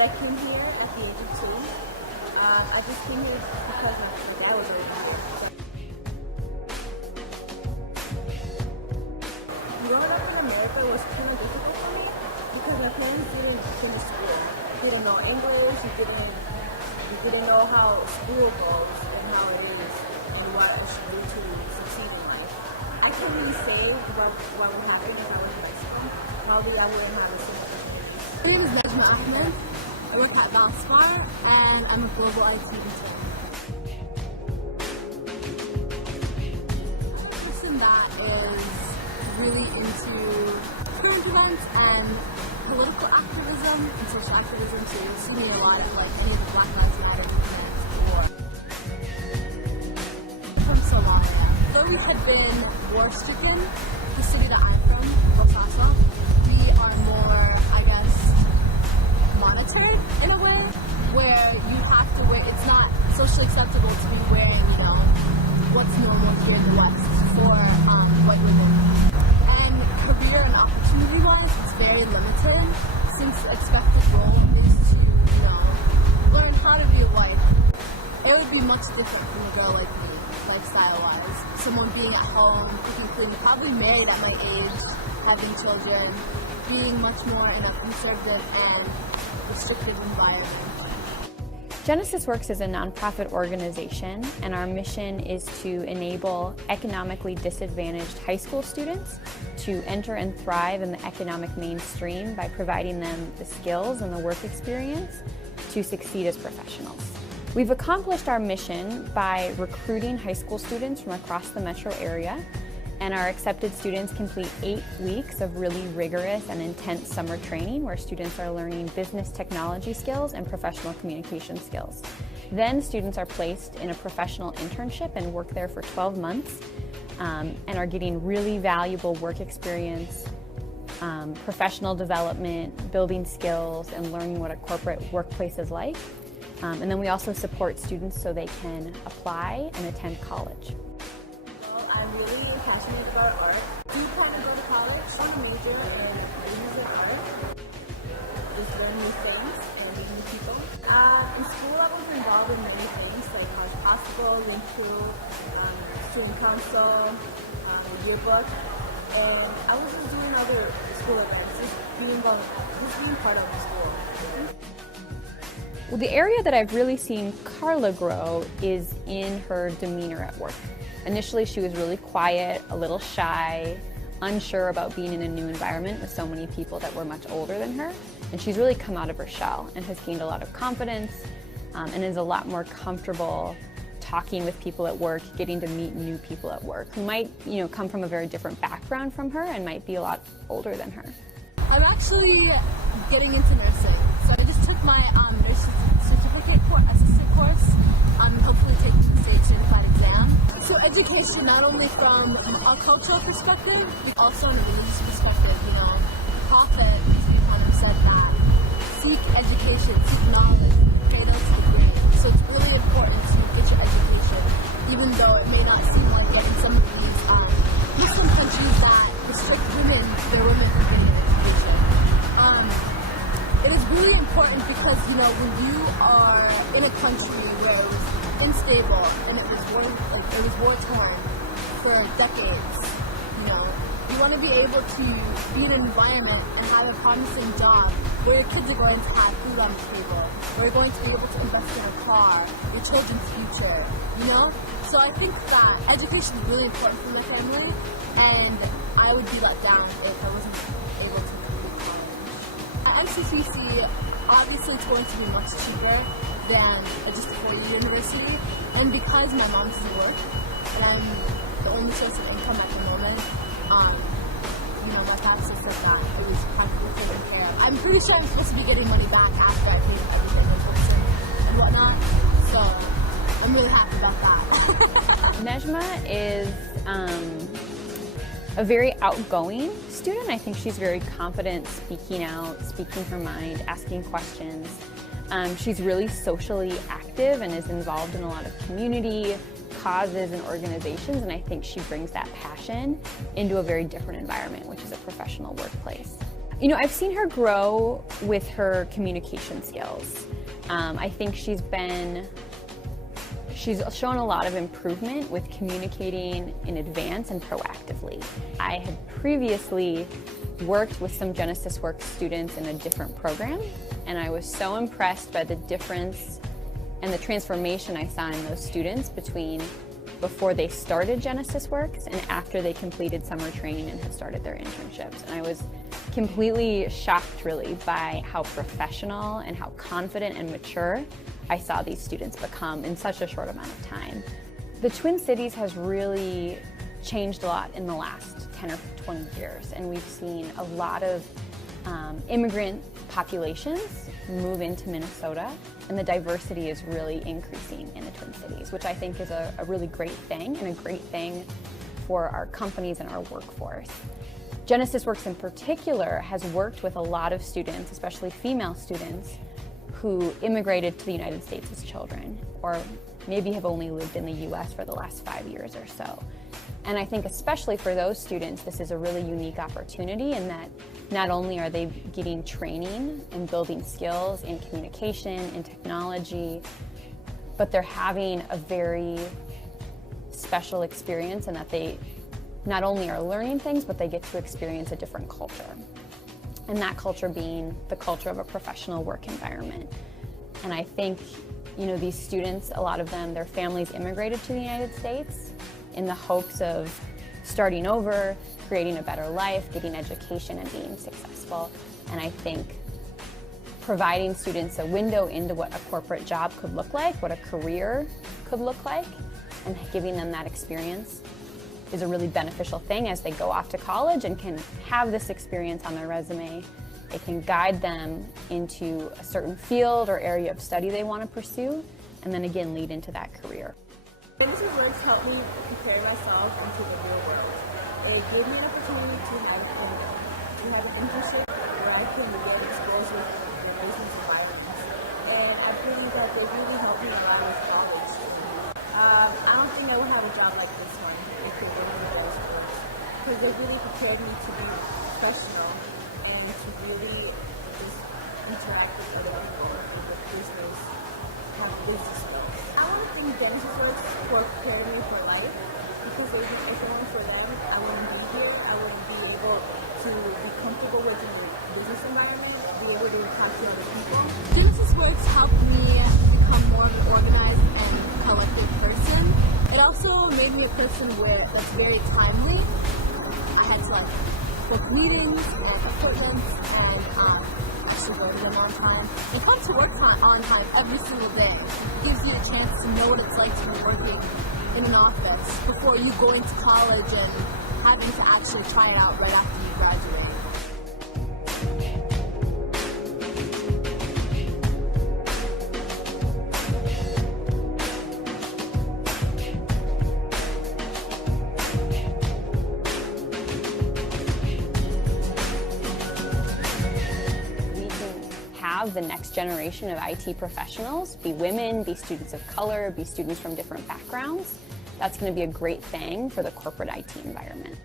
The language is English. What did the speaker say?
but I came here at the age of 2. I just came here because my dad was already here. Growing up in America was kind of difficult for me because my parents didn't finish school. You didn't know English, you didn't know how school goes and how it is and what I should do to succeed in life. I can't really say what would happen if I was in high school. Probably I wouldn't have a similar experience. My name is Najma Ahmed. I work at Valspar and I'm a global IT intern. A person that is really into current events and political activism and social activism, so you'll see me a lot of like any of the Black Lives Matter movements or from Somalia. Though we had been war-stricken, the city that I'm from, Bosasa, we are more, I guess, monitored in a way where you have to wear, it's not socially acceptable to be wearing, you know, what's normal here in the West for white women. And career and opportunity-wise, it's very limited since the expected role is to, you know, learn how to be a wife. It would be much different from a girl like me, lifestyle-wise. Someone being at home, cooking, cleaning, probably married at my age, having children, being much more in a conservative and restricted environment. Genesis Works is a nonprofit organization, and our mission is to enable economically disadvantaged high school students to enter and thrive in the economic mainstream by providing them the skills and the work experience to succeed as professionals. We've accomplished our mission by recruiting high school students from across the metro area, and our accepted students complete 8 weeks of really rigorous and intense summer training where students are learning business technology skills and professional communication skills. Then students are placed in a professional internship and work there for 12 months and are getting really valuable work experience, professional development, building skills, and learning what a corporate workplace is like. And then we also support students so they can apply and attend college. I'm really passionate about art. Do you plan to go to college? I want to major in music art. Just learn new things and meet new people. In school, I was involved in many things like college basketball, link crew, student council, yearbook, and I was just doing other school events, just being part of the school. Well, the area that I've really seen Carla grow is in her demeanor at work. Initially, she was really quiet, a little shy, unsure about being in a new environment with so many people that were much older than her. And she's really come out of her shell and has gained a lot of confidence and is a lot more comfortable talking with people at work, getting to meet new people at work who might, come from a very different background from her and might be a lot older than her. I'm actually getting into nursing. So I just took my nursing certificate assistant course. I'm hopefully taking the state certified exam. So education, not only from a cultural perspective, but also in a religious perspective. The prophet kind of said that seek education, seek knowledge, cradle to the grave. So it's really important to get your education, even though it may not seem like it in some of these Muslim countries that restrict their women from getting an education. It is really important because, when you are in a country where it was unstable and it was war-torn for decades, you want to be able to be in an environment and have a promising job where your kids are going to have food on the table, where you're going to be able to invest in a car, your children's future, So I think that education is really important for my family, and I would be let down if I wasn't able to complete college. At MCCC, obviously it's going to be much cheaper than just a four-year university, and because my mom doesn't work, and I'm the only source of income at the moment, my dad said that it was practically taken care of. I'm pretty sure I'm supposed to be getting money back after I paid everything in person and whatnot, so I'm really happy about that. Najma is a very outgoing student. I think she's very confident speaking out, speaking her mind, asking questions. She's really socially active and is involved in a lot of community causes and organizations, and I think she brings that passion into a very different environment, which is a professional workplace. You know, I've seen her grow with her communication skills. I think she's shown a lot of improvement with communicating in advance and proactively. I had previously worked with some GenesisWorks students in a different program, and I was so impressed by the difference and the transformation I saw in those students between before they started GenesisWorks and after they completed summer training and had started their internships. And I was completely shocked, really, by how professional and how confident and mature I saw these students become in such a short amount of time. The Twin Cities has really changed a lot in the last 10 or 20 years, and we've seen a lot of immigrant populations move into Minnesota, and the diversity is really increasing in the Twin Cities, which I think is a really great thing, and a great thing for our companies and our workforce. GenesisWorks in particular has worked with a lot of students, especially female students, who immigrated to the United States as children, or maybe have only lived in the US for the last 5 years or so. And I think especially for those students, this is a really unique opportunity in that not only are they getting training and building skills in communication and technology, but they're having a very special experience in that they not only are learning things, but they get to experience a different culture. And that culture being the culture of a professional work environment. And I think, you know, these students, a lot of them, their families immigrated to the United States in the hopes of starting over, creating a better life, getting education, and being successful. And I think providing students a window into what a corporate job could look like, what a career could look like, and giving them that experience is a really beneficial thing as they go off to college and can have this experience on their resume. It can guide them into a certain field or area of study they want to pursue, and then again lead into that career. GenesisWorks helped me prepare myself into the real world. It gave me an opportunity to have an internship where I can get exposed with amazing environments. And I think that they really helped me a lot with college. I don't think I would have a job like this one if it wasn't for those works, because they really prepared me to be professional and to really just interact with other people with business, have business skills. I don't think GenesisWorks prepared me for life, because if it weren't for them, I wouldn't be here. I wouldn't be able to be comfortable with the business environment, be able to talk to other people. GenesisWorks helped me become more of an organized and collected person. It also made me a person that's very timely. I had to book meetings and appointments and actually go to them on time. It helps to work on time every single day. It gives you a chance to know what it's like to be working in an office before you going to college and having to actually try it out right after you graduate. Have the next generation of IT professionals be women, be students of color, be students from different backgrounds. That's going to be a great thing for the corporate IT environment.